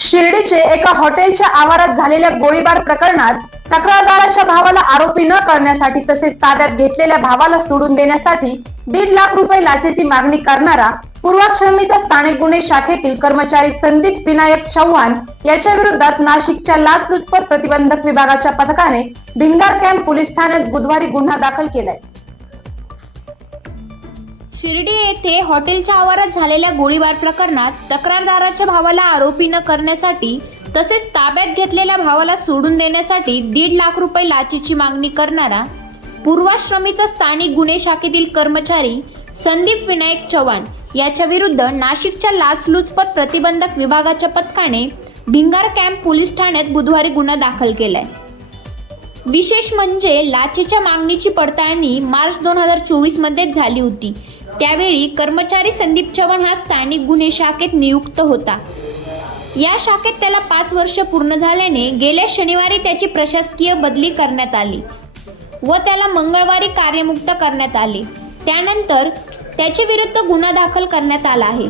शिर्डीचे एका हॉटेलच्या आवारात झालेल्या गोळीबार प्रकरणात तक्रारदाराच्या भावाला आरोपी न करण्यासाठी तसेच ताब्यात घेतलेल्या भावाला सोडून देण्यासाठी दीड लाख रुपये लाचेची मागणी करणारा पूर्वाक्षमीचा स्थानिक गुन्हे शाखेतील कर्मचारी संदीप विनायक चव्हाण याच्या विरोधात नाशिकच्या लाचलुचपत प्रतिबंधक विभागाच्या पथकाने भिंगार कॅम्प पोलीस ठाण्यात बुधवारी गुन्हा दाखल केलाय. शिर्डी येथे हॉटेलच्या आवारात झालेल्या गोळीबार प्रकरणात तक्रारदाराच्या भावाला आरोपी न करण्यासाठी तसेच ताब्यात घेतलेल्या भावाला सोडून देण्यासाठी दीड लाख रुपये लाचेची मागणी करणारा पूर्वाश्रमीचा स्थानिक गुन्हे शाखेतील कर्मचारी संदीप विनायक चव्हाण याच्या विरुद्ध नाशिकच्या लाचलुचपत प्रतिबंधक विभागाच्या पथकाने भिंगार कॅम्प पोलीस ठाण्यात बुधवारी गुन्हा दाखल केलाय. विशेष म्हणजे लाचेच्या मागणीची पडताळणी मार्च दोन हजार चोवीसमध्येच झाली होती. त्यावेळी कर्मचारी संदीप चव्हाण हा स्थानिक गुन्हे शाखेत नियुक्त होता. या शाखेत त्याला पाच वर्ष पूर्ण झाल्याने गेल्या शनिवारी त्याची प्रशासकीय बदली करण्यात आली व त्याला मंगळवारी कार्यमुक्त करण्यात आले. त्यानंतर त्याच्या विरुद्ध गुन्हा दाखल करण्यात आला आहे.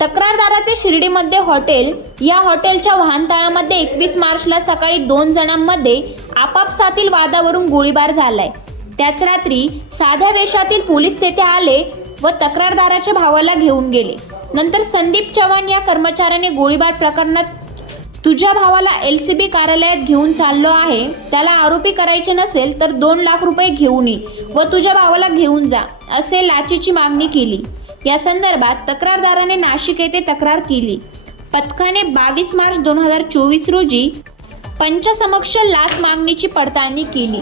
तक्रारदाराचे शिर्डीमध्ये हॉटेल या हॉटेलच्या वाहनतळामध्ये एकवीस मार्चला सकाळी दोन जणांमध्ये आपापसातील वादावरून गोळीबार झालाय. त्याच रात्री साध्या वेशातील पोलीस तेथे आले व तक्रारदाराच्या भावाला घेऊन गेले. नंतर संदीप चव्हाण या कर्मचाऱ्याने गोळीबार प्रकरणात तुझ्या भावाला एल सी बी कार्यालयात घेऊन चाललो आहे. त्याला आरोपी करायचे नसेल तर दोन लाख रुपये घेऊन ये व तुझ्या भावाला घेऊन जा असे लाचेची मागणी केली. या संदर्भात तक्रारदाराने नाशिक येथे तक्रार केली. पथकाने बावीस मार्च दोन हजार चोवीस रोजी पंचसमक्ष लाच मागणीची पडताळणी केली.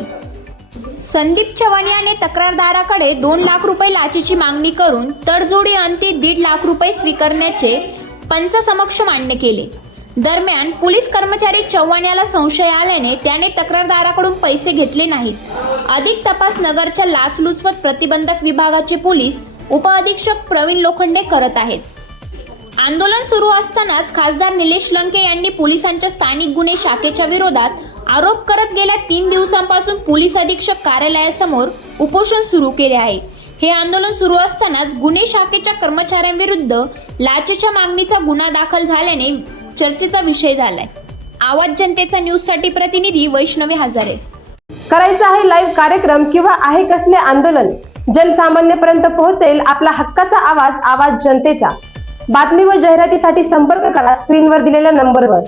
संदीप चव्हाण याने तक्रारदाराकडे दोन लाख रुपये लाचेची मागणी करून तडजोडी अंती दीड लाख रुपये स्वीकारण्याचे पंचसमक्ष मान्य केले. दरम्यान पोलीस कर्मचारी चव्हाण याला संशय आल्याने त्याने तक्रारदाराकडून पैसे घेतले नाहीत. अधिक तपास नगरच्या लाचलुचपत प्रतिबंधक विभागाचे पोलीस उपअधीक्षक प्रवीण लोखंडे करत आहेत. आंदोलन सुरू असतानाच खासदार निलेश लंके यांनी पोलिसांच्या स्थानिक गुन्हे शाखेच्या विरोधात आरोप करत गेल्या तीन दिवसांपासून पोलीस अधीक्षक कार्यालयासमोर उपोषण सुरू केले आहे. हे आंदोलन सुरू असतानाच गुन्हे शाखेच्या कर्मचाऱ्यांविरुद्ध लाचेच्या मागणीचा गुन्हा दाखल झाल्याने चर्चेचा विषय झालाय. आवाज जनतेचा न्यूजसाठी प्रतिनिधी वैष्णवी हजारे. करायचा आहे लाईव्ह कार्यक्रम किंवा आहे कसले आंदोलन? जनसामान्यपर्यंत पोहोचेल आपला हक्काचा आवाज आवाज जनतेचा. बातमी व जाहिरातीसाठी संपर्क करा स्क्रीनवर दिलेल्या नंबरवर